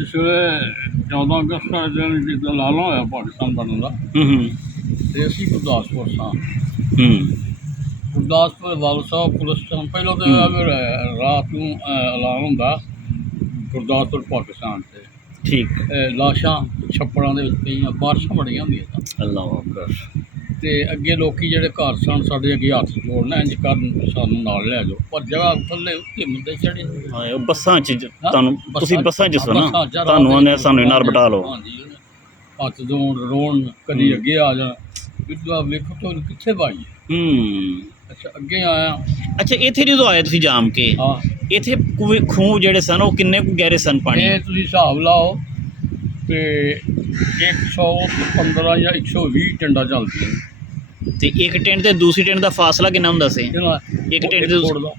जिस वे 14 अगस्त का दिन जिदा लाला होया पाकिस्तान बनने का तो असी गुरदासपुर सां। गुरदासपुर वाल साहब पुलिस पहलों तो रात को ऐलान होंदा गुरदासपुर पाकिस्तान से ठीक लाशां छप्पड़ां दे विच पईयां, बारिशां बड़ियां होंदियां सन अल्लाह अकबर ते अगे लोकी जेह्ड़े घर सन साढ़े अगे हत्थ जोड़ना इंज करन सानूं नाल लै जाओ पर जगह थल्ले हिम्मत दे चढ़े हाँ ਉਹ ਬੱਸਾਂ 'ਚ हाँ, ਤੁਹਾਨੂੰ ਤੁਸੀਂ बस्सां- ਬੱਸਾਂ 'ਚ ਸੋ ਨਾ बस्सां च रात ਤੁਹਾਨੂੰ दे ਆਨੇ विच ਸਾਨੂੰ ਨਾਲ ਬਿਠਾ ਲਓ हाँ जी हत्थ जोड़ रोन कदी अगे आ जान विधवा वेखो तो कित्थे पाई अच्छा अगे आया ਅੱਛਾ ਇੱਥੇ ਜਦੋਂ ਆਏ ਤੁਸੀਂ ਜਾਮ ਕੇ हाँ ਇੱਥੇ ਖੂਹ ਜਿਹੜੇ ਸਨ ਉਹ ਕਿੰਨੇ ਕੁ ਗਹਿਰੇ ਸਨ ਪਾਣੀ ये तुसीं हिसाब लाओ ते 115 ਜਾਂ 120 ਟੰਡਾ ਚੱਲਦੀਆਂ ਤੇ ਇੱਕ ਟੈਂਟ ਤੇ ਦੂਸਰੀ ਟੈਂਟ ਦਾ ਫਾਸਲਾ ਕਿੰਨਾ ਹੁੰਦਾ ਸੀ ਇੱਕ ਟੈਂਟ ਦੇ ਫੁੱਟ ਦਾ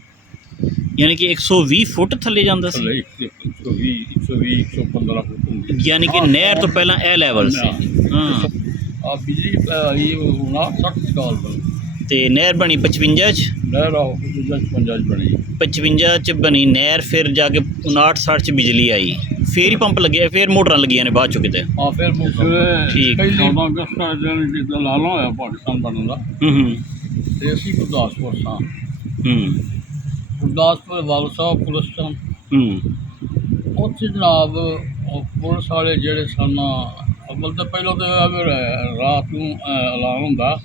ਯਾਨੀ ਕਿ 120 ਫੁੱਟ ਥੱਲੇ ਜਾਂਦਾ ਸੀ ਥੱਲੇ 120 120 115 ਫੁੱਟ ਹੁੰਦੀ ਯਾਨੀ ਕਿ ਨਹਿਰ ਤੋਂ ਪਹਿਲਾਂ ਇਹ ਲੈਵਲ ਸੀ ਹਾਂ ਆ ਬਿਜਲੀ ਆਈ ਹੋਣਾ 60 ਸਾਲ ਤੋਂ ਤੇ ਨਹਿਰ ਬਣੀ 55 ਚ ਲਹਿਰ ਆਓ 55 ਚ ਬਣੀ 55 ਚ ਬਣੀ ਨਹਿਰ ਫਿਰ ਜਾ ਕੇ 59 60 ਚ ਬਿਜਲੀ ਆਈ ਫਿਰ ਹੀ ਪੰਪ ਲੱਗਿਆ ਫਿਰ ਮੋਟਰਾਂ ਲੱਗੀਆਂ ਨੇ ਬਾਅਦ ਚੋਂ ਕਿਤੇ ਆ ਫਿਰ ਠੀਕ। ਪਹਿਲੀ 14 ਅਗਸਤ ਦਾ ਦਿਨ ਜਿੱਦਾਂ ਲਾਲਾ ਹੋਇਆ ਪਾਕਿਸਤਾਨ ਬਣਨ ਦਾ ਤੇ ਅਸੀਂ ਗੁਰਦਾਸਪੁਰ ਸਾਂ। ਗੁਰਦਾਸਪੁਰ ਵਾਲ ਸਾਹਿਬ ਪੁਲਿਸ ਸਨ ਉੱਥੇ ਜਨਾਬ ਪੁਲਿਸ ਵਾਲੇ ਜਿਹੜੇ ਸਨ ਅਵਲ ਤਾਂ ਪਹਿਲਾਂ ਤਾਂ ਰਾਤ ਨੂੰ ਐਲਾਨ ਹੁੰਦਾ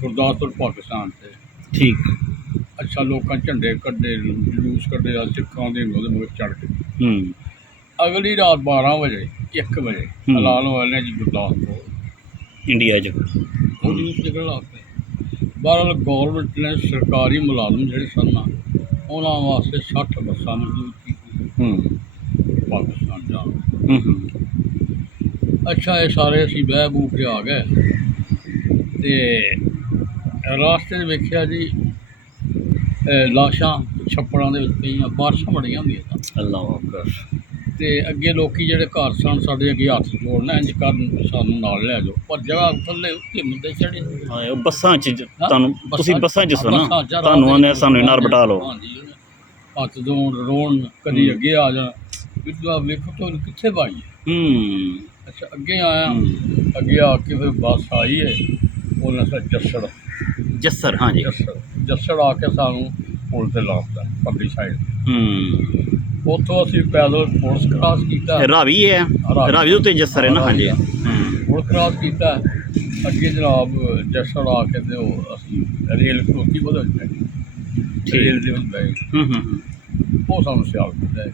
ਗੁਰਦਾਸਪੁਰ ਪਾਕਿਸਤਾਨ ਤੇ ਠੀਕ ਅੱਛਾ ਲੋਕਾਂ ਝੰਡੇ ਕੱਢੇ ਜਲੂਸ ਕੱਢੇ ਆ ਸਿੱਖਾਂ ਦੇ ਉਹਦੇ ਮਗਰ ਚੜ੍ਹ ਕੇ ਅਗਲੀ ਰਾਤ 12 ਵਜੇ 1 ਵਜੇ ਐਲਾਨ ਹੋਇਆ ਨੇ ਜੀ ਗੁਰਦਾਸਪੁਰ ਇੰਡੀਆ ਚ ਉਹ ਜਲੂਸ ਨਿਕਲਣ ਲੱਗ ਪਏ। ਬਹਰਹਾਲ ਗੌਰਮੈਂਟ ਨੇ ਸਰਕਾਰੀ ਮੁਲਾਜ਼ਮ ਜਿਹੜੇ ਸਨ ਨਾ ਉਹਨਾਂ ਵਾਸਤੇ 60 ਬੱਸਾਂ ਮੌਜੂਦ ਕੀਤੀਆਂ ਪਾਕਿਸਤਾਨ ਜਾਣ। ਅੱਛਾ ਇਹ ਸਾਰੇ ਅਸੀਂ ਬਹਿ ਬੂ ਕੇ ਆ ਗਏ ਤੇ ਰਾਸਤੇ ਦੇ ਵੇਖਿਆ ਜੀ ਲਾਸ਼ਾਂ ਛੱਪੜਾਂ ਦੇ ਵਿੱਚ ਪਈਆਂ, ਬਾਰਿਸ਼ਾਂ ਬੜੀਆਂ ਹੁੰਦੀਆਂ ਸਨ ਅੱਲਾਹ ਅਕਬਰ ਤੇ ਅੱਗੇ ਲੋਕੀ ਜਿਹੜੇ ਘਰ ਸਨ ਸਾਡੇ ਅੱਗੇ ਹੱਥ ਜੋੜਨਾ ਇੰਜ ਕਰਨ ਸਾਨੂੰ ਨਾਲ ਲੈ ਜਾਓ ਪਰ ਜਗ੍ਹਾ ਥੱਲੇ ਹਿੰਮਤ ਦੇ ਚੜੇ ਹਾਂ ਉਹ ਬੱਸਾਂ 'ਚ ਤੁਹਾਨੂੰ ਤੁਸੀਂ ਬੱਸਾਂ 'ਚ ਸੋ ਨਾ ਬੱਸਾਂ 'ਚ ਰਾਤ ਤੁਹਾਨੂੰ ਆਨੇ ਦੇ ਸਾਨੂੰ ਨਾਲ ਬਿਠਾ ਲਓ ਹਾਂਜੀ ਹੱਥ ਜੋੜ ਰੋਣ ਕਦੀ ਅੱਗੇ ਆ ਜਾਣ ਵਿਧਵਾ ਵੇਖੋ ਤੋਂ ਕਿੱਥੇ ਪਾਈ ਅੱਛਾ ਅੱਗੇ ਆਇਆ ਅੱਗੇ ਆ ਕੇ ਫਿਰ ਬੱਸ ਆਈ ਹੈ ਉਹਨਾਂ ਦਾ ਜੱਸੜ ਜੱਸਰ ਹਾਂ ਜੀ ਜੱਸੜ ਆ ਕੇ ਸਾਨੂੰ ਪੁਲ ਤੇ ਲਾਤਾ ਪਰਲੀ ਸਾਈਡ ਉੱਥੋਂ ਅਸੀਂ ਪੈਦਲ ਪੁਲਿਸ ਕ੍ਰਾਸ ਕੀਤਾ ਰਾਵੀ ਹੈ ਰਾਵੀ ਦੇ ਉੱਤੇ ਜੱਸਰ ਹੈ ਨਾ ਹਾਂਜੀ ਪੁਲ ਕ੍ਰਾਸ ਕੀਤਾ ਅੱਗੇ ਜਨਾਬ ਜੱਸੜ ਆ ਕੇ ਤੇ ਉਹ ਅਸੀਂ ਰੇਲ ਖਲੋਤੀ ਉਹਦੇ ਵਿੱਚ ਬੈ ਗਏ ਰੇਲ ਦੇ ਵਿੱਚ ਬੈ ਗਏ ਉਹ ਸਾਨੂੰ ਸਿਆਲ ਕੀਤਾ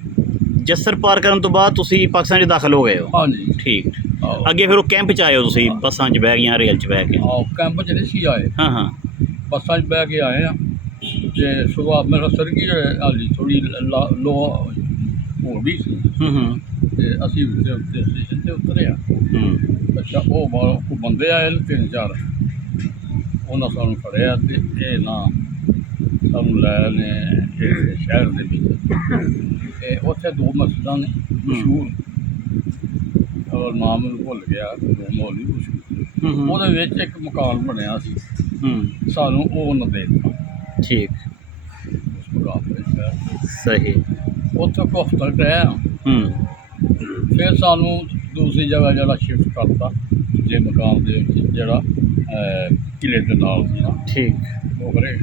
ਜੱਸਰ ਪਾਰ ਕਰਨ ਤੋਂ ਬਾਅਦ ਤੁਸੀਂ ਪਾਕਿਸਤਾਨ 'ਚ ਦਾਖਲ ਹੋ ਗਏ ਹੋ ਹਾਂਜੀ ਠੀਕ ਅੱਗੇ ਫਿਰ ਉਹ ਕੈਂਪ 'ਚ ਆਏ ਹੋ ਤੁਸੀਂ ਬੱਸਾਂ 'ਚ ਬਹਿ ਗਈਆਂ ਰੇਲ 'ਚ ਬਹਿ ਕੇ ਆਹ ਕੈਂਪ 'ਚ ਨਹੀਂ ਸੀ ਆਏ ਹਾਂ ਬੱਸਾਂ 'ਚ ਬਹਿ ਕੇ ਆਏ ਆ ਤੇ ਸੁਬਾਹ ਮੇਰਾ ਸਰਗੀ ਹਾਲੀ ਥੋੜ੍ਹੀ ਲੋ ਹੋ ਗਈ ਸੀ ਤੇ ਅਸੀਂ ਸਟੇਸ਼ਨ 'ਤੇ ਉਤਰੇ ਆ ਅੱਛਾ ਉਹ ਬਾਹਰੋਂ ਬੰਦੇ ਆਏ ਨੇ 3-4 ਉਹਨਾਂ ਸਾਨੂੰ ਫੜਿਆ ਤੇ ਇਹ ਨਾ ਸਾਨੂੰ ਲੈ ਨੇ ਸ਼ਹਿਰ ਦੇ ਵਿੱਚ ਤੇ ਉੱਥੇ 2 ਮਸਜਿਦਾਂ ਨੇ ਮਸ਼ਹੂਰ ਔਰ ਨਾਮ ਮੈਨੂੰ ਭੁੱਲ ਗਿਆ ਮੌਲੀ ਮਸ਼ਹੂਰ ਉਹਦੇ ਵਿੱਚ ਇੱਕ ਮਕਾਨ ਬਣਿਆ ਸੀ ਸਾਨੂੰ ਉਹ ਉਹਨਾਂ ਦੇ ਦਿੱਤਾ ਠੀਕ ਉਸ ਮਕਾਨ ਦੇ ਸਹੀ ਉੱਥੇ ਹਫ਼ਤਾ ਰਿਹਾ ਫਿਰ ਸਾਨੂੰ ਦੂਸਰੀ ਜਗ੍ਹਾ ਜਿਹੜਾ ਸ਼ਿਫਟ ਕਰਤਾ ਜੇ ਮਕਾਨ ਦੇ ਵਿੱਚ ਜਿਹੜਾ ਕਿਲੇ ਦੇ ਨਾਲ ਸੀ ਨਾ ਠੀਕ ਉਹ ਕਰੇ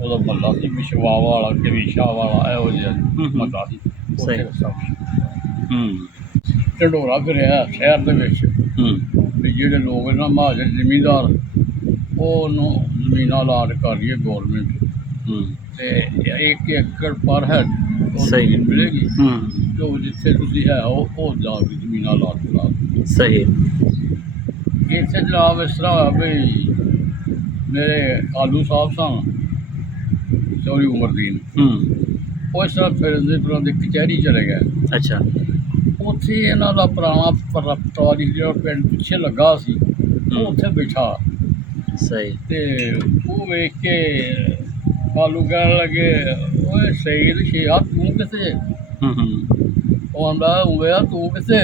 ਉਹਦਾ ਮੱਲਾ ਸੀ ਵਿਸ਼ਵਾ ਵਾਲਾ ਕਵੀਸ਼ਾ ਵਾਲਾ ਇਹੋ ਜਿਹਾ ਮੱਲਾ ਸੀ ਢੰਡੋਰਾ ਫਿਰਿਆ ਸ਼ਹਿਰ ਦੇ ਵਿੱਚ ਵੀ ਜਿਹੜੇ ਲੋਕ ਨਾ ਮਹਾਜਨ ਜ਼ਿਮੀਂਦਾਰ ਉਹਨੂੰ ਜ਼ਮੀਨਾਂ ਅਲਾਟ ਕਰ ਰਹੀ ਹੈ ਗੌਰਮੈਂਟ ਤੇ 1 ਏਕੜ ਪਰ ਹੈ ਸਹੀ ਮਿਲੇਗੀ ਤੇ ਉਹ ਜਿੱਥੇ ਤੁਸੀਂ ਹੈ ਉਹ ਜਾ ਕੇ ਜ਼ਮੀਨਾਂ ਅਲਾਟ ਕਰਾ ਸਹੀ ਇੱਥੇ ਜਨਾਬ ਇਸ ਤਰ੍ਹਾਂ ਹੋਇਆ ਵੀ ਮੇਰੇ ਆਲੂ ਸਾਹਿਬ ਸਨ ਸੌਰੀ ਉਮਰਦੀਨ ਉਹ ਇਸ ਤਰ੍ਹਾਂ ਫਿਰਦੇ ਫਿਰਦੇ ਕਚਹਿਰੀ ਚਲੇ ਗਏ ਅੱਛਾ ਉੱਥੇ ਇਹਨਾਂ ਦਾ ਪੁਰਾਣਾ ਪਟਵਾਰੀ ਜਿਹੜਾ ਪਿੰਡ ਪਿੱਛੇ ਲੱਗਾ ਸੀ ਉਹ ਉੱਥੇ ਬੈਠਾ ਸਹੀ ਤੇ ਉਹ ਵੇਖ ਕੇ ਆਲੂ ਕਹਿਣ ਲੱਗੇ ਓਏ ਸਈਦ ਸ਼ੇਹਾ ਤੂੰ ਕਿੱਥੇ ਉਹ ਆਂਦਾ ਹੋਇਆ ਤੂੰ ਕਿੱਥੇ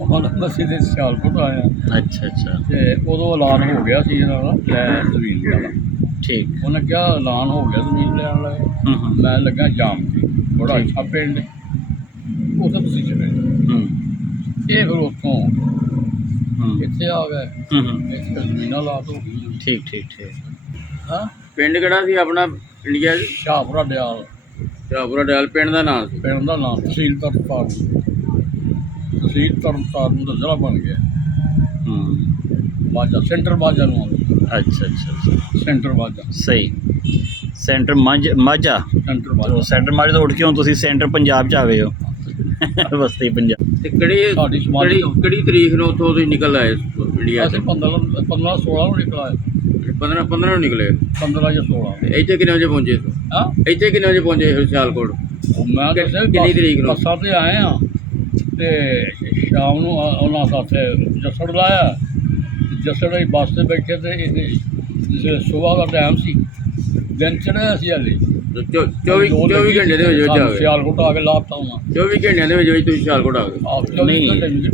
ਉਹਨਾਂ ਮਸੀ ਦੇ ਸਿਆਲਕੋਟ ਆਇਆ ਅੱਛਾ ਤੇ ਉਦੋਂ ਐਲਾਨ ਹੋ ਗਿਆ ਸੀ ਇਹਨਾਂ ਦਾ ਲੈ ਜ਼ਮੀਨ ਵਾਲਾ ਠੀਕ ਉਹਨੇ ਕਿਹਾ ਐਲਾਨ ਹੋ ਗਿਆ ਜ਼ਮੀਨ ਲੈਣ ਲੱਗੇ ਮੈਂ ਲੱਗਾ ਜਾਮ ਕੇ ਬੜਾ ਅੱਛਾ ਪਿੰਡ ਉੱਥੇ ਤੁਸੀਂ ਚਲੇ ਜਾਓ। ਹੂੰ ਇਹ ਫਿਰ ਉੱਥੋਂ ਹੂੰ ਇੱਥੇ ਆ ਗਏ, ਹੂੰ ਇੱਥੇ ਜ਼ਮੀਨਾਂ ਲਾਟ ਹੋ ਗਈਆਂ। ਠੀਕ ਠੀਕ ਠੀਕ। ਹਾਂ, ਪਿੰਡ ਕਿਹੜਾ ਸੀ ਆਪਣਾ ਇੰਡੀਆ ਜੀ? ਸ਼ਾਹਪੁਰਾ ਡਿਆਲ ਸ਼ਾਹਪੁਰਾ ਡੈਲ ਪਿੰਡ ਦਾ ਨਾਮ ਸੀ। ਪਿੰਡ ਦਾ ਨਾਮ, ਤਹਿਸੀਲ ਤਰਨਤਾਰਨ, ਤਹਿਸੀਲ ਤਰਨਤਾਰਨ ਦਾ ਜ਼ਿਲ੍ਹਾ ਬਣ ਗਿਆ। ਹੂੰ ਮਾਝਾ, ਸੈਂਟਰ ਮਾਝਾ ਨੂੰ ਆਉਂਦਾ, ਅੱਛਾ ਅੱਛਾ ਅੱਛਾ ਸੈਂਟਰ ਮਾਝਾ, ਸਹੀ। Centre Majha, centre Majha. Centre Majha ਤੋਂ ਉੱਠ ਕੇ ਹੁਣ ਤੁਸੀਂ ਸੈਂਟਰ ਪੰਜਾਬ 'ਚ ਆ ਗਏ ਹੋ। ਬਸਤੀ ਪੰਜਾਬ। ਤੇ ਕਿਹੜੀ ਸਾਡੀ ਸਮਾਜ ਕਿਹੜੀ ਤਰੀਕ ਨੂੰ ਉੱਥੋਂ ਤੁਸੀਂ ਨਿਕਲ ਆਏ ਇੰਡੀਆ ਅਸੀਂ 15-16 ਨੂੰ ਨਿਕਲ ਆਏ, 15 ਨੂੰ ਨਿਕਲੇ। 15 ਜਾਂ 16। ਤੇ ਇੱਥੇ ਕਿੰਨੇ ਵਜੇ ਪਹੁੰਚੇ ਸੀ? ਹਾਂ, ਇੱਥੇ ਕਿੰਨੇ ਵਜੇ ਪਹੁੰਚੇ ਸੀ ਸਿਆਲਕੋਟ? ਮੈਂ ਦੱਸਿਆ ਵੀ ਕਿੰਨੀ ਤਰੀਕ ਨੂੰ? ਬੱਸਾਂ ਤੇ ਆਏ ਆ ਤੇ ਸ਼ਾਮ ਨੂੰ ਉਹਨਾਂ ਸਾਥੇ ਜੱਸੜ ਲਾਇਆ। ਜੱਸੜ ਦੀ ਬੱਸ ਤੇ ਬੈਠੇ ਤੇ ਇਹਦੇ ਸੁਬਾਹ ਦਾ ਟਾਈਮ ਸੀ, ਦਿਨ ਚੜ੍ਹਿਆ ਸੀ ਹਾਲੇ। 24 ਘੰਟੇ ਦੇ ਵਿੱਚ ਆ ਗਏ। ਸਿਆਲਕੋਟ ਆ ਕੇ ਲਾਪਤਾ ਹੋਣਾ। 24 ਘੰਟਿਆਂ ਦੇ ਵਿੱਚ ਤੁਸੀਂ ਸਿਆਲਕੋਟ ਆ ਗਏ। ਨਹੀਂ,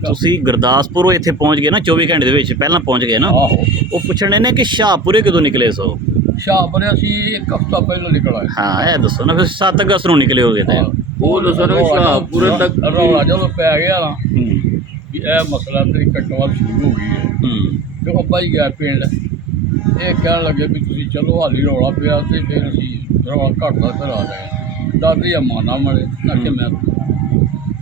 ਤੁਸੀਂ ਗੁਰਦਾਸਪੁਰੋਂ ਇੱਥੇ ਪਹੁੰਚ ਗਏ ਨਾ 24 ਘੰਟੇ ਦੇ ਵਿੱਚ, ਪਹਿਲਾਂ ਪਹੁੰਚ ਗਏ ਨਾ। ਆਹੋ, ਉਹ ਪੁੱਛਣੇ ਨੇ ਕਿ ਸ਼ਾਹਪੁਰੇ ਕਦੋਂ ਨਿਕਲੇ ਸੋ? ਸ਼ਾਹਪੁਰੇ ਅਸੀਂ ਇੱਕ ਹਫ਼ਤਾ ਪਹਿਲਾਂ ਨਿਕਲ ਆਏ। ਹਾਂ, ਇਹ ਦੱਸੋ ਨਾ, ਫਿਰ 7 ਅਗਸਤ ਨੂੰ ਨਿਕਲੇ ਹੋਗੇ ਤੇ। ਉਹ ਦੱਸੋ ਨਾ ਸ਼ਾਹਪੁਰੇ ਤੱਕ ਰੌਲਾ ਜਦੋਂ ਪੈ ਗਿਆ ਨਾ ਹੂੰ ਵੀ ਇਹ ਮਸਲਾ ਤੇਰੀ ਕੱਟਵਾਲ ਸ਼ੁਰੂ ਹੋ ਗਈ ਹੈ, ਹੂੰ ਤੇ ਅੱਬਾ ਹੀ ਗਿਆ ਪਿੰਡ। ਇਹ ਕਹਿਣ ਲੱਗੇ ਵੀ ਤੁਸੀਂ ਚਲੋ, ਹਾਲੀ ਰੌਲਾ ਪਿਆ ਤੇ ਫਿਰ ਅਸੀਂ ਰੌਲਾ ਘੱਟਦਾ ਫਿਰ ਆ ਗਏ। ਦਾਦੀ ਅੰਮਾ ਨਾ ਮਲੇ ਨਾ ਕਿ ਮੈਂ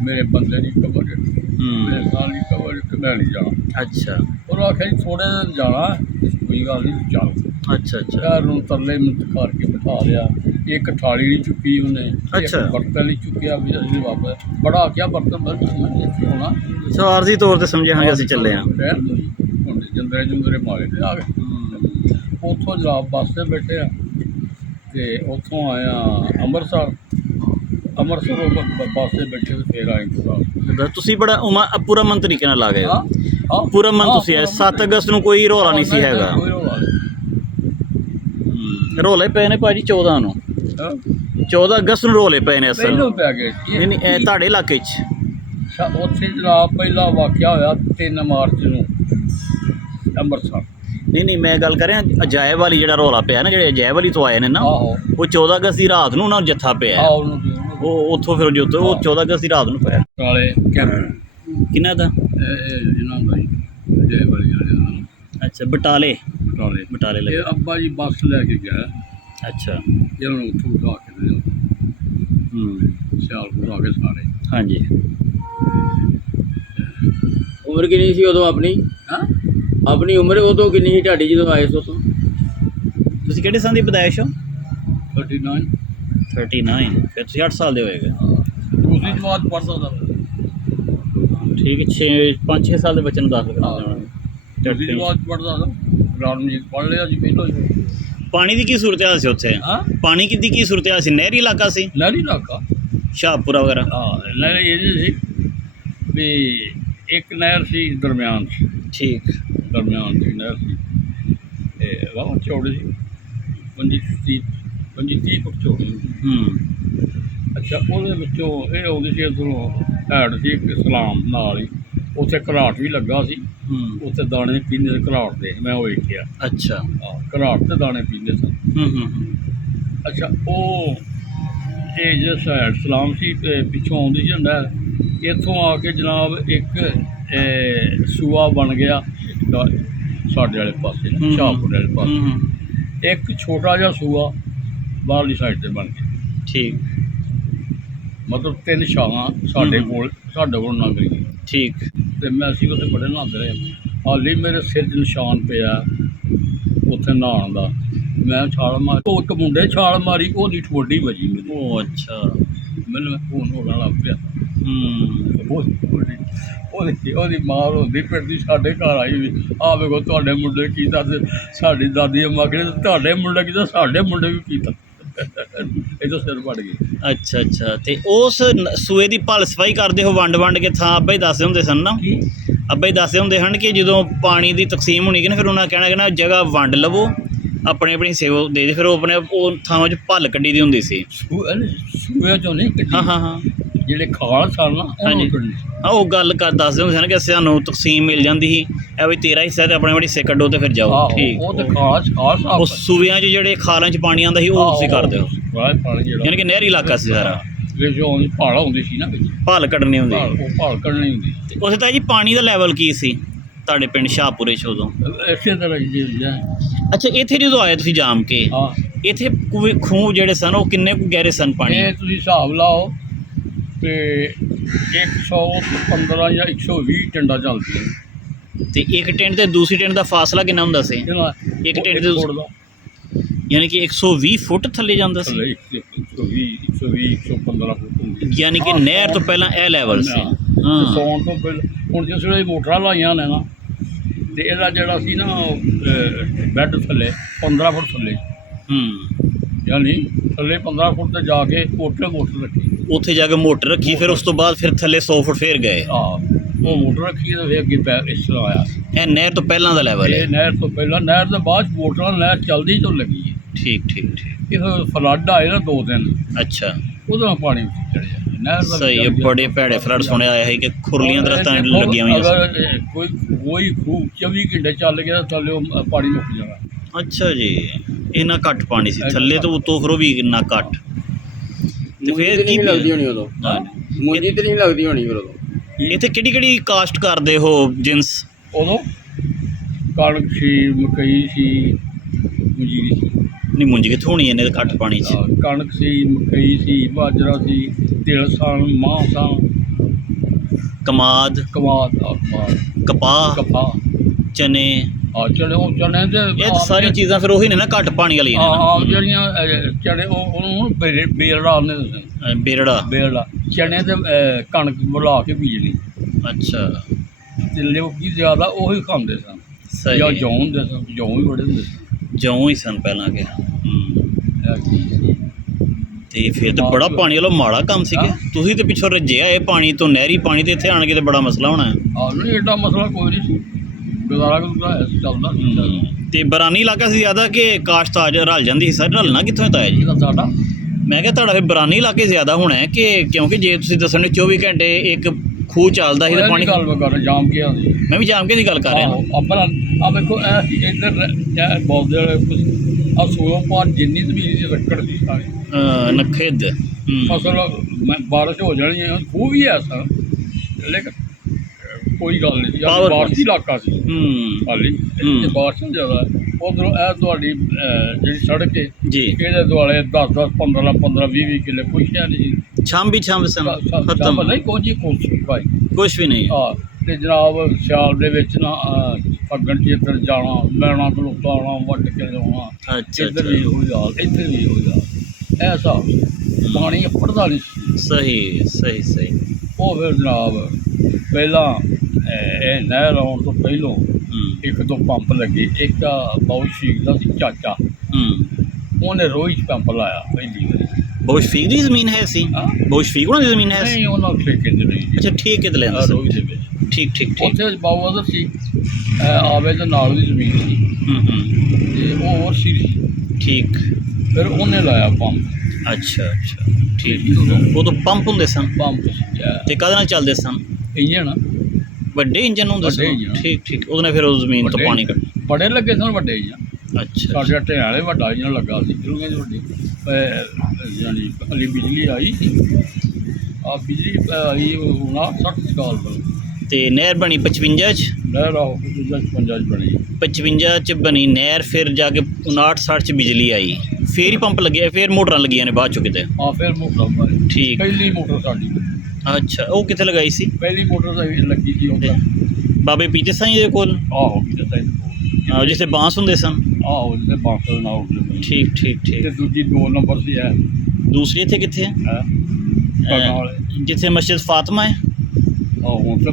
ਮੇਰੇ ਬੰਦੇ ਦੀ ਖਬਰ ਮੇਰੇ ਸਾਲ ਦੀ ਖਬਰ ਮੈਂ ਨਹੀਂ ਜਾਣਾ। ਅੱਛਾ ਉਹ ਆਖਿਆ ਜੀ ਥੋੜ੍ਹੇ ਦਿਨ ਜਾਣਾ, ਕੋਈ ਗੱਲ ਨਹੀਂ ਚੱਲ। ਅੱਛਾ ਅੱਛਾ ਘਰ ਨੂੰ ਤਰਲੇ ਮਿੰਟ ਕਰਕੇ ਬਿਠਾ ਲਿਆ। ਇੱਕ ਥਾਲੀ ਨਹੀਂ ਚੁੱਕੀ ਉਹਨੇ, ਇੱਕ ਅੱਛਾ। ਬਰਤਨ ਨਹੀਂ ਚੁੱਕਿਆ ਵੀ ਅਸੀਂ ਵਾਪਸ ਬੜਾ ਆਖਿਆ ਬਰਤਨ ਮੈਂ ਇੱਥੇ ਹੋਣਾ। ਆਰਜ਼ੀ ਤੌਰ ਤੇ ਸਮਝਿਆ ਹਾਂ ਅਸੀਂ ਚੱਲੇ ਹਾਂ। ਹੁਣ ਜੰਦਰੇ ਮਾਰੇ ਤੇ ਆ ਗਏ। ਉੱਥੋਂ ਜਨਾਬ ਬੱਸ 'ਤੇ ਬੈਠੇ ਆ ਤੇ ਉੱਥੋਂ ਆਇਆ ਅੰਮ੍ਰਿਤਸਰ ਉਹ ਬੱਸ 'ਤੇ ਬੈਠੇ ਤੇ ਫਿਰ ਆਏ ਗੁਰਦਾਸਪੁਰ। ਤੁਸੀਂ ਬੜਾ ਪੂਰਾ ਮਨ ਤਰੀਕੇ ਨਾਲ ਆ ਗਏ ਹੋ। ਹਾਂ, ਪੂਰਾ ਮਨ ਤੁਸੀਂ ਆਏ। 7 ਅਗਸਤ ਨੂੰ ਕੋਈ ਰੌਲਾ ਨਹੀਂ ਸੀ ਹੈਗਾ। ਕੋਈ ਰੌਲਾ ਨਹੀਂ। ਰੌਲੇ ਪਏ ਨੇ ਭਾਜੀ 14 ਨੂੰ, 14 ਅਗਸਤ ਨੂੰ ਰੌਲੇ ਪਏ ਨੇ ਅਸਲ। ਪਹਿਲੋਂ ਪੈ ਗਏ। ਨਹੀਂ ਨਹੀਂ, ਇਹ ਤੁਹਾਡੇ ਇਲਾਕੇ 'ਚ ਉੱਥੇ ਜਨਾਬ ਪਹਿਲਾ ਵਾਕਿਆ ਹੋਇਆ 3 ਮਾਰਚ ਨੂੰ ਅੰਮ੍ਰਿਤਸਰ। ਨਹੀਂ ਨਹੀਂ, ਮੈਂ ਗੱਲ ਕਰ ਰਿਹਾ ਅਜਾਇਬ ਵਾਲੀ ਜਿਹੜਾ ਰੌਲਾ ਪਿਆ ਨਾ, ਜਿਹੜੇ ਅਜਾਇਬ ਵਾਲੀ ਤੋਂ ਆਏ ਨੇ ਨਾ, ਆਹੋ ਉਹ 14 ਅਗਸਤ ਦੀ ਰਾਤ ਨੂੰ ਉਹਨਾਂ ਨੂੰ ਜੱਥਾ ਪਿਆ। ਆਹੋ, ਉਹ ਉੱਥੋਂ ਫਿਰ ਜੋ ਉਹ 14 ਅਗਸਤ ਦੀ ਰਾਤ ਨੂੰ ਪਿਆ। ਕਾਲੇ ਕੈਂਪ ਕਿਹਨਾਂ ਦਾ? ਇਹਨਾਂ ਦਾ ਹੀ ਜੇ ਵਾਲੀ ਵਾਲੇ ਅੱਛਾ, ਬਟਾਲੇ ਬਟਾਲੇ ਲੱਗੇ। ਇਹ ਅੱਬਾ ਜੀ ਬੱਸ ਲੈ ਕੇ ਗਿਆ। ਅੱਛਾ ਇਹਨਾਂ ਨੂੰ ਉੱਥੋਂ ਉਠਾ ਕੇ ਦੇ ਸਿਆਲਕੋਟ ਆ ਕੇ ਸਾਰੇ। ਹਾਂਜੀ। ਉਮਰ ਕਿੰਨੀ ਸੀ ਉਦੋਂ ਆਪਣੀ? ਹਾਂ, ਆਪਣੀ ਉਮਰ ਉਦੋਂ ਕਿੰਨੀ ਸੀ ਤੁਹਾਡੀ ਜਦੋਂ ਆਏ ਸੋ? ਤੁਸੀਂ ਕਿਹੜੇ ਸਾਲ ਦੀ ਪੈਦਾਇਸ਼ ਹੋ? 39। 39। ਫਿਰ ਤੁਸੀਂ 8 ਸਾਲ ਦੇ ਹੋਏਗੇ। ਦੂਸਰੀ ਜਮਾਤ ਪੜ੍ਹਦਾ ਹੁੰਦਾ। ਠੀਕ ਹੈ, 5-6 ਸਾਲ ਦੇ ਬੱਚੇ ਨੂੰ ਦਾਖਲ ਕਰਾ ਦੇਣਾ। ਦੂਸਰੀ ਜਮਾਤ ਪੜ੍ਹਦਾ ਹੁੰਦਾ। ਰਾਮਜੀਤ ਪੜ੍ਹ ਲਿਆ ਜੀ ਪਹਿਲਾਂ ਹੀ। ਪਾਣੀ ਦੀ ਕੀ ਸੂਰਤ ਹਾਲ ਸੀ ਉੱਥੇ? ਹਾਂ, ਪਾਣੀ ਦੀ ਕੀ ਸੂਰਤ ਹਾਲ ਸੀ? ਨਹਿਰੀ ਇਲਾਕਾ ਸੀ? ਨਹਿਰੀ ਇਲਾਕਾ। ਸ਼ਾਹਪੁਰਾ ਵਗੈਰਾ? ਹਾਂ, ਨਹਿਰੀ ਇਹ ਸੀ ਵੀ ਇੱਕ ਨਹਿਰ ਸੀ ਦਰਮਿਆਨ ਸੀ। ਠੀਕ, ਦਰਮਿਆਨ ਸੀ ਨਹਿਰ ਸੀ ਤੇ ਵਾਹ ਚੌੜੀ ਸੀ, 25-30 ਫੁੱਟ ਚੌੜੀ। ਅੱਛਾ, ਉਹਦੇ ਵਿੱਚੋਂ ਇਹ ਆਉਂਦੀ ਸੀ ਇੱਧਰੋਂ ਹੈਡ ਸੀ ਇੱਕ ਸਲਾਮ ਨਾਲ ਹੀ, ਉੱਥੇ ਘਰਾਟ ਵੀ ਲੱਗਾ ਸੀ। ਉੱਥੇ ਦਾਣੇ ਪੀਂਦੇ ਸੀ ਘਰਾਟ ਦੇ, ਮੈਂ ਉਹ ਵੇਖਿਆ। ਅੱਛਾ, ਘਰਾਟ ਤੇ ਦਾਣੇ ਪੀਂਦੇ ਸਨ। ਅੱਛਾ, ਉਹ ਇਹ ਜਿਹੜਾ ਸਾਈਡ ਸਲਾਮ ਸੀ ਤੇ ਪਿੱਛੋਂ ਆਉਂਦੀ ਸੀ ਨਹਿਰ। ਇੱਥੋਂ ਆ ਕੇ ਜਨਾਬ ਇੱਕ ਸੂਆ ਬਣ ਗਿਆ ਸਾਡੇ ਵਾਲੇ ਪਾਸੇ, ਸ਼ਾਹਪੁਰ ਵਾਲੇ ਪਾਸੇ। ਇੱਕ ਛੋਟਾ ਜਿਹਾ ਸੂਆ ਬਾਹਰਲੀ ਸਾਈਡ 'ਤੇ ਬਣ ਗਿਆ। ਠੀਕ, ਮਤਲਬ 3 ਛਾਵਾਂ ਸਾਡੇ ਕੋਲ ਲੰਘ ਗਈਆਂ। ਠੀਕ। ਅਤੇ ਮੈਂ ਅਸੀਂ ਉੱਥੇ ਬੜੇ ਨਹਾਉਂਦੇ ਰਹੇ। ਹਾਲੀ ਮੇਰੇ ਸਿਰ 'ਚ ਨਿਸ਼ਾਨ ਪਿਆ ਉੱਥੇ ਨਹਾਉਣ ਦਾ। ਮੈਂ ਛਾਲ ਮਾਰੀ, ਉਹ ਇੱਕ ਮੁੰਡੇ ਛਾਲ ਮਾਰੀ, ਉਹਦੀ ਠੋਡੀ ਵੱਜੀ ਮੇਰੀ। ਉਹ ਅੱਛਾ, ਮੈਨੂੰ ਖੂਨ ਹੋਣਾ ਲੱਗ ਪਿਆ। ਉਹਦੀ ਮਾਂ ਰੋਂਦੀ ਪਿੱਟਦੀ ਸਾਡੇ ਘਰ ਆਈ ਵੀ, ਆਹ ਵੇਖੋ ਤੁਹਾਡੇ ਮੁੰਡੇ ਕੀਤਾ ਤੇ ਸਾਡੀ ਦਾਦੀ ਅੰਮਾ ਕਹਿੰਦੇ ਤੁਹਾਡੇ ਮੁੰਡੇ ਕੀਤਾ, ਸਾਡੇ ਮੁੰਡੇ ਵੀ ਕੀਤਾ। ਇਹ ਤਾਂ ਸਿਰ ਪੜ ਗਈ। ਅੱਛਾ ਅੱਛਾ। ਤੇ ਉਸ ਸੂਏ ਦੀ ਭਲ ਸਫਾਈ ਕਰਦੇ ਹੋ ਵੰਡ ਕੇ ਥਾਂ? ਅੱਬਾ ਹੀ ਦੱਸਦੇ ਹੁੰਦੇ ਸਨ ਨਾ, ਅੱਬਾ ਹੀ ਦੱਸਦੇ ਹੁੰਦੇ ਹਨ ਕਿ ਜਦੋਂ ਪਾਣੀ ਦੀ ਤਕਸੀਮ ਹੋਣੀ ਕਿ ਨਾ, ਫਿਰ ਉਹਨਾਂ ਕਹਿਣਾ ਕਿ ਨਾ ਜਗ੍ਹਾ ਵੰਡ ਲਵੋ, ਆਪਣੇ ਆਪਣੀ ਸੇਵਾ ਦੇ ਦੇ। ਫਿਰ ਉਹ ਆਪਣੇ ਉਹ ਥਾਵਾਂ 'ਚ ਭਲ ਕੱਢੀ ਦੀ ਹੁੰਦੀ ਸੀ। ਸੂਏ ਚੋਂ ਨਹੀਂ ਕੱਢੀ। ਹਾਂ, ਜਿਹੜੇ ਖਾਲ ਸਨ ਨਾ, ਹਾਂਜੀ ਹਾਂ, ਉਹ ਗੱਲ ਦੱਸਦੇ ਹੁੰਦੇ ਸਨ ਕਿ ਸਾਨੂੰ ਤਕਸੀਮ ਮਿਲ ਜਾਂਦੀ ਸੀ, ਇਹ ਵੀ ਤੇਰਾ ਹਿੱਸਾ ਤੇ ਆਪਣੇ ਹਿੱਸੇ ਕੱਢੋ ਤੇ ਫਿਰ ਜਾਓ। ਠੀਕ, ਉਹ ਤੇ ਖਾਲ ਸਾਫ। ਉਹ ਸੂਬਿਆਂ 'ਚ ਜਿਹੜੇ ਖਾਲਾਂ 'ਚ ਪਾਣੀ ਆਉਂਦਾ ਸੀ ਉਹ ਤੁਸੀਂ ਕਰਦੇ ਹੋ? ਪਾਣੀ ਜਿਹੜਾ ਯਾਨੀ ਕਿ ਨਹਿਰੀ ਇਲਾਕਾ ਸੀ ਸਾਰਾ। ਵਿੱਚ ਆਉਂਦੀ ਭਾਲ ਆਉਂਦੀ ਸੀ ਨਾ ਵਿੱਚ ਭਾਲ ਕੱਢਣੀ ਹੁੰਦੀ ਉਹ ਭਾਲ ਕੱਢਣੀ ਹੁੰਦੀ ਤੇ ਉੱਥੇ ਤਾਂ ਜੀ ਪਾਣੀ ਦਾ ਲੈਵਲ ਕੀ ਸੀ ਤੁਹਾਡੇ ਪਿੰਡ ਸ਼ਾਹਪੁਰੇ 'ਚ ਉਦੋਂ? ਇਸੇ ਤਰ੍ਹਾਂ ਜੀ ਅੱਛਾ, ਇੱਥੇ ਜਦੋਂ ਆਏ ਤੁਸੀਂ ਜਾਮ ਕੇ, ਹਾਂ ਇੱਥੇ ਖੂਹ ਜਿਹੜੇ ਸਨ ਉਹ ਕਿੰਨੇ ਕੁ ਗਹਿਰੇ ਸਨ ਪਾਣੀ? ਇਹ ਤੁਸੀਂ ਹਿਸਾਬ ਲਾਓ ਤੇ 115 ਜਾਂ 120 ਟੰਡਾ ਚੱਲਦੀਆਂ ਤੇ ਇੱਕ ਟੈਂਟ ਤੇ ਦੂਸਰੀ ਟੈਂਟ ਦਾ ਫਾਸਲਾ ਕਿੰਨਾ ਹੁੰਦਾ ਸੀ? ਇੱਕ ਟੈਂਟ ਦੇ ਫੁੱਟ ਦਾ ਯਾਨੀ ਕਿ 120 ਫੁੱਟ ਥੱਲੇ ਜਾਂਦਾ ਸੀ, 120 115 ਫੁੱਟ ਹੁੰਦੀ ਯਾਨੀ ਕਿ ਨਹਿਰ ਤੋਂ ਪਹਿਲਾਂ ਇਹ ਲੈਵਲ ਸੀ। ਹਾਂ, ਸੌਣ ਤੋਂ ਪਹਿਲਾਂ ਹੁਣ ਜਿਸ ਵੇਲੇ ਮੋਟਰਾਂ ਲਾਈਆਂ ਨੇ ਨਾ ਤੇ ਇਹਦਾ ਜਿਹੜਾ ਸੀ ਨਾ ਬੈੱਡ ਥੱਲੇ 15 ਫੁੱਟ ਥੱਲੇ, ਯਾਨੀ ਥੱਲੇ 15 ਫੁੱਟ ਤੇ ਜਾ ਕੇ ਮੋਟਰ ਰੱਖੀ। ਉੱਥੇ ਜਾ ਕੇ ਮੋਟਰ ਰੱਖੀ, ਫਿਰ ਉਸ ਤੋਂ ਬਾਅਦ ਫਿਰ ਥੱਲੇ 100 ਫੁੱਟ ਫੇਰ ਗਏ। ਉਹ ਮੋਟਰ ਰੱਖੀ ਤੇ ਫਿਰ ਅੱਗੇ ਪੈਰ ਇਸ ਤਰ੍ਹਾਂ ਆਇਆ। ਇਹ ਨਹਿਰ ਤੋਂ ਪਹਿਲਾਂ ਦਾ ਲੈਵਲ ਹੈ? ਇਹ ਨਹਿਰ ਤੋਂ ਪਹਿਲਾਂ, ਨਹਿਰ ਦੇ ਬਾਅਦ ਮੋਟਰਾਂ ਨਹਿਰ ਚੱਲਦੀ ਤੋਂ ਲੱਗੀ ਹੈ। ਠੀਕ ਠੀਕ ਠੀਕ। ਇਹ ਫਲੱਡ ਆਏ ਨਾ 2 ਦਿਨ, ਅੱਛਾ, ਉਹਦਾ ਪਾਣੀ ਚੜਿਆ ਨਹਿਰ ਦਾ। ਸਹੀ ਹੈ, ਬੜੇ ਭੈੜੇ ਫਲੱਡ ਸੁਣਿਆ ਹੈ ਕਿ ਖੁਰਲੀਆਂ ਦਰਖਤਾਂ ਲੱਗੀਆਂ ਹੋਈਆਂ ਸੀ। ਅਗਰ ਕੋਈ ਖੂਹ 24 ਘੰਟੇ ਚੱਲ ਗਿਆ ਥੱਲੇ ਉਹ ਪਾਣੀ ਮੁੱਕ ਜਾਣਾ। ਅੱਛਾ ਜੀ, ਇੰਨਾ ਘੱਟ ਪਾਣੀ ਸੀ ਥੱਲੇ ਤੋਂ, ਉੱਤੋਂ ਫਿਰ ਉਹ ਵੀ ਇੰਨਾ ਘੱਟ। ਤੇ ਫਿਰ ਕੀ ਲੱਗਦੀ ਹੋਣੀ ਉਦੋਂ? ਹਾਂ, ਮੁੰਜੀ ਤੇ ਨਹੀਂ ਲੱਗਦੀ ਹੋਣੀ ਫਿਰ ਉਦੋਂ? ਇੱਥੇ ਕਿਹੜੀ ਕਿਹੜੀ ਕਾਸਟ ਕਰਦੇ ਹੋ ਜਿੰਸ? ਉਦੋਂ ਕਣਕ ਸੀ, ਮਕਈ ਸੀ, ਮਜੀਰੀ ਸੀ। ਨਹੀਂ, ਮੁੰਜੀ ਕਿੱਥੋਂ ਹੋਣੀ ਇਹਨੇ ਘੱਟ ਪਾਣੀ 'ਚ? ਕਣਕ ਸੀ, ਮਕਈ ਸੀ, ਬਾਜਰਾ ਸੀ, ਤਿਲ ਸਨ, ਮਾਂ ਸਨ, ਕਮਾਦ, ਕਪਾਹ, ਚਨੇ ਚਨੇ ਤੇ ਇਹ ਤਾਂ ਸਾਰੀਆਂ ਚੀਜ਼ਾਂ ਫਿਰ ਉਹੀ ਨੇ ਨਾ ਘੱਟ ਪਾਣੀ ਵਾਲੀਆਂ ਨੇ। ਜਿਹੜੀਆਂ ਚਨੇ ਉਹਨੂੰ ਬੇਲੜਾ ਆਉਂਦੇ ਬੇਲੜਾ ਚਨੇ ਤੇ ਕਣਕ ਬੁਲਾ ਕੇ ਬੀਜਣੀ। ਅੱਛਾ, ਤੇ ਲੋਕੀ ਜ਼ਿਆਦਾ ਉਹੀ ਖਾਂਦੇ ਸਨ। ਸਹੀ। ਜਾਂ ਜੌਂ ਹੁੰਦੇ ਸਨ, ਜੌਂ ਵੀ ਬੜੇ ਹੁੰਦੇ ਸਨ। ਜੌਂ ਹੀ ਸਨ ਪਹਿਲਾਂ ਕੇ। ਤੇ ਫਿਰ ਤਾਂ ਬੜਾ ਪਾਣੀ ਵਾਲਾ ਮਾੜਾ ਕੰਮ ਸੀਗਾ। ਤੁਸੀਂ ਤੇ ਪਿੱਛੋਂ ਰੱਜਿਆ ਇਹ ਪਾਣੀ ਤੋਂ, ਨਹਿਰੀ ਪਾਣੀ, ਤੇ ਇੱਥੇ ਆਣ ਕੇ ਤੇ ਬੜਾ ਮਸਲਾ ਹੋਣਾ ਹੈ। ਨਹੀਂ ਏਡਾ ਮਸਲਾ ਕੋਈ ਨਹੀਂ ਸੀ, ਗੁਜ਼ਾਰਾ ਚੱਲਦਾ ਸੀ। ਤੇ ਬਰਾਨੀ ਇਲਾਕਾ ਸੀ ਜ਼ਿਆਦਾ ਕਿ ਕਾਸ਼ਤ ਆ ਰਲ ਜਾਂਦੀ ਸੀ? ਸਰ ਰਲਣਾ ਕਿੱਥੋਂ ਤਾਂ ਹੈ ਜੀ ਸਾਡਾ? ਮੈਂ ਕਿਹਾ ਤੁਹਾਡਾ ਫਿਰ ਬਰਾਨੀ ਇਲਾਕੇ ਜ਼ਿਆਦਾ ਹੋਣਾ ਹੈ ਕਿ, ਕਿਉਂਕਿ ਜੇ ਤੁਸੀਂ ਦੱਸਣ 24 ਘੰਟੇ ਇੱਕ ਖੂਹ ਚੱਲਦਾ ਸੀ ਤਾਂ ਪਾਣੀ। ਗੱਲ ਕਰ ਜਾਮ ਕੇ ਆਉਂਦੀ, ਮੈਂ ਵੀ ਜਾਮ ਕੇ ਦੀ ਗੱਲ ਕਰ ਰਿਹਾ। ਆਪਣਾ ਆ ਵੇਖੋ ਇੱਧਰ ਬੋਲਦੇ ਵਾਲੇ ਆ ਸੋਲੋਂ ਪਾਰ ਜਿੰਨੀ ਜ਼ਮੀਨ ਦੀ ਰੱਕੜ ਸੀ ਸਾਰੀ ਨਖੇਦ ਫਸਲ ਬਾਰਿਸ਼ ਹੋ ਜਾਣੀ ਹੈ। ਖੂਹ ਵੀ ਹੈ ਸਰ, ਲੇਕਿਨ ਕੋਈ ਗੱਲ ਨਹੀਂ ਸੀ। ਬਾਰਿਸ਼ੀ ਇਲਾਕਾ ਸੀ ਖਾਲੀ, ਬਾਰਿਸ਼ ਜ਼ਿਆਦਾ। ਉਧਰੋਂ ਇਹ ਤੁਹਾਡੀ ਜਿਹੜੀ ਸੜਕ ਹੈ ਜੀ, ਇਹਦੇ ਦੁਆਲੇ 10 15 20 ਕਿੱਲੇ ਕੁਛ ਹੈ ਨਹੀਂ। ਛੰਭ ਸਨ, ਖਤਮ ਨਹੀਂ ਕੁਛ ਵੀ ਨਹੀਂ। ਤੇ ਜਨਾਬ ਸਿਆਲ ਦੇ ਵਿੱਚ ਨਾ ਫੱਗਣ ਚ ਇੱਧਰ ਜਾਣਾ, ਲੈਣਾ, ਗਲੋਤਾ ਆਉਣਾ, ਵੱਢ ਕੇ ਲਿਆਉਣਾ। ਅੱਛਾ, ਇੱਧਰ ਵੀ ਇਹੋ ਹਾਲ, ਇੱਧਰ ਵੀ ਇਹੋ ਹਾਲ। ਇਹ ਹਿਸਾਬ ਪਾਣੀ ਪੜਦਾ ਨਹੀਂ ਸੀ। ਸਹੀ। ਉਹ ਫਿਰ ਜਨਾਬ ਪਹਿਲਾਂ ਇਹ ਨਹਿਰ ਆਉਣ ਤੋਂ ਪਹਿਲੋਂ 1-2 ਪੰਪ ਲੱਗੇ। ਇੱਕ ਬਹੁਤ ਸ਼ੀਕ ਦਾ ਸੀ ਚਾਚਾ, ਉਹਨੇ ਰੋਜ਼ ਪੰਪ ਲਾਇਆ ਪਹਿਲੀ ਵਾਰੀ। ਬਹੁਤ ਸ਼ਫੀਕ ਦੀ ਜ਼ਮੀਨ ਹੈ ਸੀ? ਬਹੁਤ ਸ਼ਫੀਕ ਉਹਨਾਂ ਦੀ ਜ਼ਮੀਨ ਹੈ ਸੀ? ਨਹੀਂ, ਉਹਨਾਂ ਠੇਕੇ ਤੇ ਨਹੀਂ। ਅੱਛਾ, ਠੇਕੇ ਤੇ ਲੈਂਦਾ ਸੀ ਰੋਜ਼ ਦੇ ਵਿੱਚ। ਠੀਕ। ਉੱਥੇ ਬਾਬੂ ਅਦਰ ਸੀ, ਆਵੇ ਦੇ ਨਾਲ ਦੀ ਜ਼ਮੀਨ ਸੀ ਤੇ ਉਹ ਹੋਰ ਸੀ। ਠੀਕ, ਫਿਰ ਉਹਨੇ ਲਾਇਆ ਪੰਪ। ਅੱਛਾ ਠੀਕ। ਉਦੋਂ ਪੰਪ ਹੁੰਦੇ ਸਨ? ਪੰਪ ਸੀ। ਤੇ ਕਾਹਦੇ ਨਾਲ ਚੱਲਦੇ ਸਨ? ਇੰਜਣ, ਵੱਡੇ ਇੰਜਨ ਹੁੰਦੇ ਸਨ? ਠੀਕ। ਉਹਨੇ ਫਿਰ ਉਸ ਜ਼ਮੀਨ ਤੋਂ ਪਾਣੀ ਕੱਢ ਬੜੇ ਲੱਗੇ ਸਨ, ਵੱਡੇ ਇੰਜਣ। ਅੱਛਾ, ਸਾਡੇ ਢੇਆਂ ਵਾਲੇ ਵੱਡਾ ਇੰਜਣ ਲੱਗਾ ਸੀ ਵੱਡੀ, ਯਾਨੀ ਹਾਲੀ ਬਿਜਲੀ ਆਈ ਸੀ। ਬਿਜਲੀ ਆਈ 59 ਸਾਲ ਤੋਂ। ਤੇ ਨਹਿਰ ਬਣੀ 55 'ਚ? ਨਹਿਰ 55 'ਚ ਬਣੀ। 55 'ਚ ਬਣੀ ਨਹਿਰ, ਫਿਰ ਜਾ ਕੇ 59-60 'ਚ ਬਿਜਲੀ ਆਈ, ਫਿਰ ਹੀ ਪੰਪ ਲੱਗਿਆ, ਫਿਰ ਮੋਟਰਾਂ ਲੱਗੀਆਂ ਨੇ ਬਾਅਦ 'ਚੋਂ ਕਿਤੇ? ਫਿਰ ਮੋਟਰ ਠੀਕ। ਪਹਿਲੀ ਮੋਟਰ ਸਾਡੀ। ਅੱਛਾ, ਉਹ ਕਿੱਥੇ ਲਗਾਈ ਸੀ? ਪਹਿਲੀ ਮੋਟਰ ਤਾਂ ਲੱਗੀ ਸੀ ਉੱਥੇ ਬਾਬੇ ਪੀਤੇ ਸਾਈਂ ਦੇ ਕੋਲ? ਜਿੱਥੇ ਬਾਂਸ ਹੁੰਦੇ ਸਨ? ਜਿੱਥੇ ਬਾਂਸ ਦੇ ਨਾਲ। ਠੀਕ। ਤੇ ਦੂਜੀ 2 ਨੰਬਰ ਸੀ ਹੈ। ਦੂਸਰੀ ਇੱਥੇ ਕਿੱਥੇ ਹੈ? ਜਿੱਥੇ ਮਸਜਿਦ ਫਾਤਮਾ ਹੈ? ਹੁਣ ਤਾਂ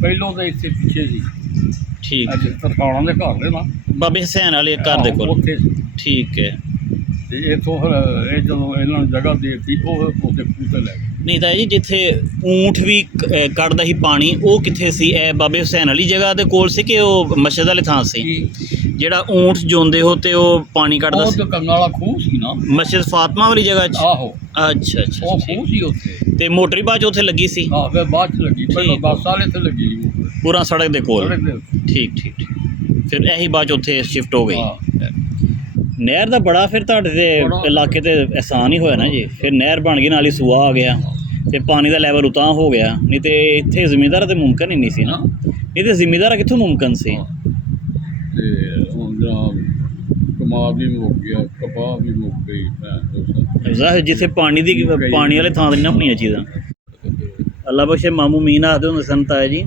ਪਹਿਲੋਂ ਤਾਂ ਇੱਥੇ ਪਿੱਛੇ ਸੀ। ਠੀਕ। ਤਰਖਾਣਾ ਦੇ ਘਰ ਦੇ ਨਾ, ਬਾਬੇ ਹਸੈਨ ਵਾਲੇ ਘਰ ਦੇ ਕੋਲ? ਉੱਥੇ। ਠੀਕ ਹੈ। ਤੇ ਇੱਥੋਂ ਫਿਰ ਇਹ ਜਦੋਂ ਇਹਨਾਂ ਨੂੰ ਜਗ੍ਹਾ ਦੇ ਦਿੱਤੀ, ਉਹ ਉੱਥੇ ਖੂਹ ਤੇ ਲੈ ਗਏ। ਨਹੀਂ ਤਾਂ ਜੀ ਜਿੱਥੇ ਊਂਠ ਵੀ ਕੱਢਦਾ ਸੀ ਪਾਣੀ, ਉਹ ਕਿੱਥੇ ਸੀ? ਇਹ ਬਾਬੇ ਹੁਸੈਨ ਵਾਲੀ ਜਗ੍ਹਾ ਦੇ ਕੋਲ ਸੀ ਕਿ ਉਹ ਮਸਜਿਦ ਵਾਲੇ ਥਾਂ ਸੀ? ਜਿਹੜਾ ਊਂਠ ਜੋਂਦੇ ਹੋ ਤੇ ਉਹ ਪਾਣੀ ਕੱਢਦਾ ਸੀ? ਉਹ ਕੰਨਾਂ ਵਾਲਾ ਖੂਹ ਸੀ ਨਾ, ਮਸਜਿਦ ਫਾਤਮਾ ਵਾਲੀ ਜਗ੍ਹਾ 'ਚ? ਆਹੋ। ਅੱਛਾ ਉਹ ਖੂਹ ਸੀ ਉੱਥੇ। ਤੇ ਮੋਟਰ ਵੀ ਬਾਅਦ 'ਚ ਉੱਥੇ ਲੱਗੀ ਸੀ? ਫਿਰ ਬਾਅਦ 'ਚ ਲੱਗੀ, ਪਹਿਲਾਂ 10 ਸਾਲ ਇੱਥੇ ਲੱਗੀ ਪੂਰਾ ਸੜਕ ਦੇ ਕੋਲ? ਸੜਕ ਦੇ। ਠੀਕ। ਫਿਰ ਇਹੀ ਬਾਅਦ 'ਚ ਉੱਥੇ ਸ਼ਿਫਟ ਹੋ ਗਈ। ਨਹਿਰ ਦਾ ਬੜਾ ਫਿਰ ਤੁਹਾਡੇ ਤੇ ਬੜਾ। ਇਲਾਕੇ ਤੇ ਆਸਾਨ ਹੀ ਹੋਇਆ ਨਾ ਜੀ, ਫਿਰ ਨਹਿਰ ਬਣ ਗਈ, ਨਾਲ ਹੀ ਸੂਆ ਆ ਗਿਆ ਤੇ ਪਾਣੀ ਦਾ ਲੈਵਲ ਉਤਾਂ ਹੋ ਗਿਆ, ਨਹੀਂ ਤੇ ਇੱਥੇ ਜ਼ਿਮੀਂਦਾਰਾਂ ਤੇ ਮੁਮਕਨ ਹੀ ਨਹੀਂ ਸੀ ਨਾ, ਇਹ ਤੇ ਜ਼ਿਮੀਂਦਾਰਾਂ ਕਿੱਥੋਂ ਮੁਮਕਨ ਸੀ। ਤੇ ਹੁਣ ਜਾਂ ਕਮਾਦ ਵੀ ਮੁੱਕ ਗਿਆ, ਕਪਾਹ ਵੀ ਮੁੱਕ ਗਈ ਜ਼ਾਹਿਰ ਜਿੱਥੇ ਪਾਣੀ ਵਾਲੇ ਥਾਂ ਤੇ ਨਹੀਂ ਨਾ ਹੋਣੀਆਂ ਚੀਜ਼ਾਂ। ਅੱਲਾ ਬਖਸ਼ੇ ਮਾਮੂ ਮੀਨ ਆਖਦੇ ਹੁੰਦੇ ਸਨ ਤਾਇਆ ਜੀ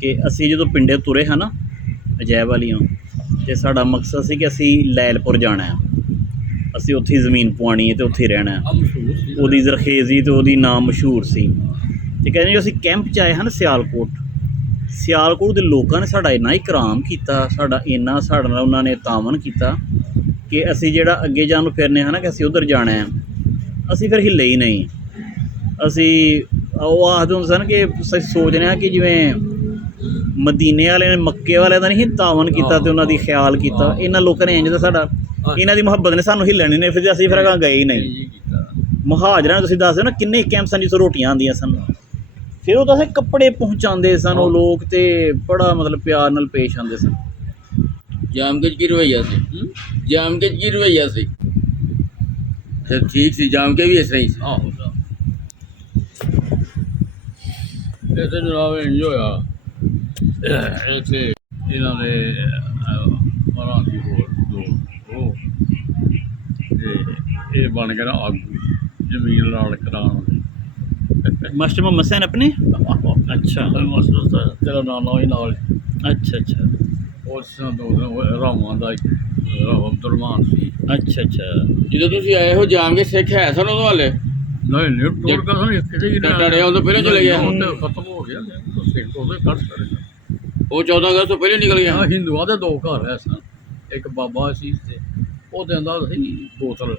ਕਿ ਅਸੀਂ ਜਦੋਂ ਪਿੰਡੇ ਤੁਰੇ ਹਾਂ ਨਾ ਅਜੈਬ ਵਾਲੀਆਂ, ਤੇ ਸਾਡਾ ਮਕਸਦ ਸੀ ਕਿ ਅਸੀਂ ਲੈਲਪੁਰ ਜਾਣਾ ਹੈ, ਅਸੀਂ ਉੱਥੇ ਹੀ ਜ਼ਮੀਨ ਪਵਾਉਣੀ ਹੈ ਤੇ ਉੱਥੇ ਹੀ ਰਹਿਣਾ ਹੈ। ਉਹਦੀ ਜ਼ਰਖੇਜ਼ੀ ਤੇ ਉਹਦੀ ਨਾਮ ਮਸ਼ਹੂਰ ਸੀ। ਤੇ ਕਹਿੰਦੇ ਜੋ ਅਸੀਂ ਕੈਂਪ 'ਚ ਆਏ ਹਨ ਸਿਆਲਕੋਟ ਦੇ ਲੋਕਾਂ ਨੇ ਸਾਡਾ ਇੰਨਾ ਇਕਰਾਮ ਕੀਤਾ, ਸਾਡੇ ਨਾਲ ਉਹਨਾਂ ਨੇ ਤਾਮਨ ਕੀਤਾ ਕਿ ਅਸੀਂ ਜਿਹੜਾ ਅੱਗੇ ਜਾਣ ਨੂੰ ਫਿਰਨੇ ਹਾਂ ਨਾ ਕਿ ਅਸੀਂ ਉੱਧਰ ਜਾਣਾ ਹੈ, ਅਸੀਂ ਫਿਰ ਹਿੱਲੇ ਹੀ ਨਹੀਂ। ਅਸੀਂ ਉਹ ਆਖਦੇ ਹੁੰਦੇ ਸਨ ਕਿ ਅਸੀਂ ਸੋਚਦੇ ਹਾਂ ਕਿ ਜਿਵੇਂ ਮਦੀਨੇ ਵਾਲਿਆਂ ਨੇ ਮੱਕੇ ਵਾਲਿਆਂ ਦਾ ਨਹੀਂ ਤਾਮਨ ਕੀਤਾ ਤੇ ਉਹਨਾਂ ਦੀ ਖਿਆਲ ਕੀਤਾ, ਇਹਨਾਂ ਲੋਕਾਂ ਨੇ ਇੰਝ ਦਾ ਸਾਡਾ ਇਹਨਾਂ ਦੀ ਮੁਹੱਬਤ ਨੇ ਸਾਨੂੰ ਹਿੱਲਣ ਨਹੀਂ ਫਿਰ ਅਸੀਂ ਫਿਰ ਅਗਾਂਹ ਗਏ ਹੀ ਨਹੀਂ। ਮੁਹਾਜਰਾਂ ਤੁਸੀਂ ਦੱਸਦੇ ਨਾ ਕਿੰਨੇ ਕੈਂਪ ਸਨ ਜਿੱਥੋਂ ਰੋਟੀਆਂ ਆਉਂਦੀਆਂ ਸਨ, ਫਿਰ ਉਹ ਤਾਂ ਅਸੀਂ ਕੱਪੜੇ ਪਹੁੰਚਾਉਂਦੇ ਸਨ ਉਹ ਲੋਕ, ਤੇ ਬੜਾ ਮਤਲਬ ਪਿਆਰ ਨਾਲ ਪੇਸ਼ ਆਉਂਦੇ ਸਨ। ਜਾਮ ਕੇ ਕੀ ਰਵਈਆ ਸੀ, ਜਾਮ ਕੇ ਕੀ ਰਵਈਆ ਸੀ, ਤੇ ਠੀਕ ਸੀ ਜਾਮ ਕੇ ਵੀ ਇਸ ਤਰ੍ਹਾਂ ਹੀ ਸੀ। ਆਹੋ ਇੱਥੇ ਜਨਾਬ ਇੰਜ ਹੋਇਆ, ਇੱਥੇ ਇਹਨਾਂ ਦੇ ਮਰਾਂ ਦੀ ਹੋਰ ਦੋ ਉਹ ਤੇ ਇਹ ਬਣ ਗਿਆ ਨਾ ਆਗੂ ਜ਼ਮੀਨ ਨਾਲ ਕਰਾਉਣ ਮਾਸਟਰ ਮੁਹੰਮਦ ਹੁਸੈਨ ਆਪਣੇ ਅੱਛਾ ਤੇਰਾ ਨਾਨਾ ਹੀ ਨਾਲ ਅੱਛਾ ਅੱਛਾ ਉਸ ਦੋ ਰਾਵਾਂ ਦਾ ਅਬਦੁਰਮਾਨ ਸੀ। ਅੱਛਾ ਅੱਛਾ ਜਦੋਂ ਤੁਸੀਂ ਆਏ ਹੋ ਜਾਮ ਕੇ ਸਿੱਖ ਹੈ ਸਨ ਉਦੋਂ ਹਾਲੇ? ਨਹੀਂ ਟੋੜ ਕਾ ਸਾਨੂੰ ਇੱਥੇ ਹੀ ਟੜਿਆ ਉਦੋਂ ਪਹਿਲਾਂ ਚਲੇ ਗਿਆ, ਖਤਮ ਹੋ ਗਿਆ ਸਿੱਖ ਉਹਦੇ ਕੱਢ ਸਕਦੇ। ਉਹ 14 ਅਗਸਤ ਤੋਂ ਪਹਿਲਾਂ ਨਿਕਲ ਗਿਆ। ਹਾਂ ਹਿੰਦੂਆਂ ਦੇ ਦੋ ਘਰ ਹੈ ਸਨ, ਇੱਕ ਬਾਬਾ ਸੀ ਤੇ ਉਹ ਦਿੰਦਾ ਸੀ ਬੋਤਲ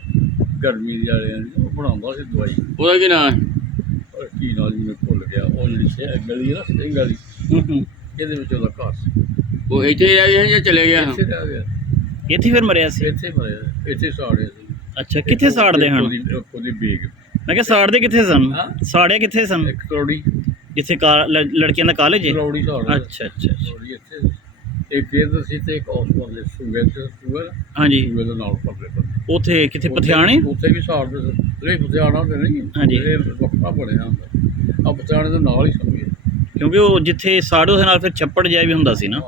ਗਰਮੀ ਦੀ ਵਾਲਿਆਂ ਦੀ, ਉਹ ਬਣਾਉਂਦਾ ਸੀ ਦਵਾਈ, ਉਹਦਾ ਕੀ ਨਾਂ ਹੈ? ਕੀ ਨਾਲ ਮੈਨੂੰ ਭੁੱਲ ਗਿਆ, ਉਹ ਜਿਹੜੀ ਗਲੀ ਹੈ ਨਾ ਸਿੰਘ ਵਾਲੀ, ਇਹਦੇ ਵਿੱਚ ਉਹਦਾ ਘਰ ਸੀ। ਉਹ ਇੱਥੇ ਹੀ ਰਹਿ ਗਿਆ ਜਾਂ ਚਲੇ ਗਿਆ? ਇੱਥੇ ਰਹਿ ਗਿਆ, ਇੱਥੇ ਫਿਰ ਮਰਿਆ ਸੀ? ਇੱਥੇ ਮਰਿਆ, ਇੱਥੇ ਸਾੜੇ ਸੀ। ਅੱਛਾ ਕਿੱਥੇ ਸਾੜਦੇ ਹਨ? ਉਹਦੀ ਬੇਗ ਮੈਂ ਕਿਹਾ ਸਾੜਦੇ ਕਿੱਥੇ ਸਨ? ਹਾਂ? ਸਾੜਿਆ ਕਿੱਥੇ ਸਨ? ਇੱਕ ਕਰੋੜੀ ਜਿੱਥੇ ਲੜਕੀਆਂ ਦਾ ਕਾਲਜ ਹੈ? ਕਰੋੜੀ ਸਾੜ ਅੱਛਾ ਅੱਛਾ ਕਰੋੜੀ ਇੱਥੇ ਇੱਕ ਇਹਦਾ ਸੀ ਤੇ ਇੱਕ ਉਸ ਪਾਸੇ ਸੂਏ ਹਾਂਜੀ ਸੂਏ ਦੇ ਨਾਲ ਪਰਲੇ ਪਾਸੇ ਉੱਥੇ ਕਿੱਥੇ ਪਥਿਆਣੇ? ਉੱਥੇ ਵੀ ਸਾੜਦੇ ਸੀ, ਨਹੀਂ ਪਥਿਆਣਾ ਤੇ ਨਹੀਂ, ਹਾਂਜੀ। ਇਹ ਵੱਖਰਾ ਬਣਿਆ ਹੁੰਦਾ, ਆ ਪਥਿਆਣੇ ਦੇ ਨਾਲ ਹੀ ਸਮਝੇ, ਕਿਉਂਕਿ ਉਹ ਜਿੱਥੇ ਸਾੜੋ ਦੇ ਨਾਲ ਫਿਰ ਛੱਪੜ ਜਿਹਾ ਵੀ ਹੁੰਦਾ ਸੀ ਨਾ,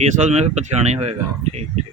ਇਸ ਵਾਰ ਮੈਂ ਫਿਰ ਪਥਿਆਣੇ ਹੋਏਗਾ। ਠੀਕ ਠੀਕ।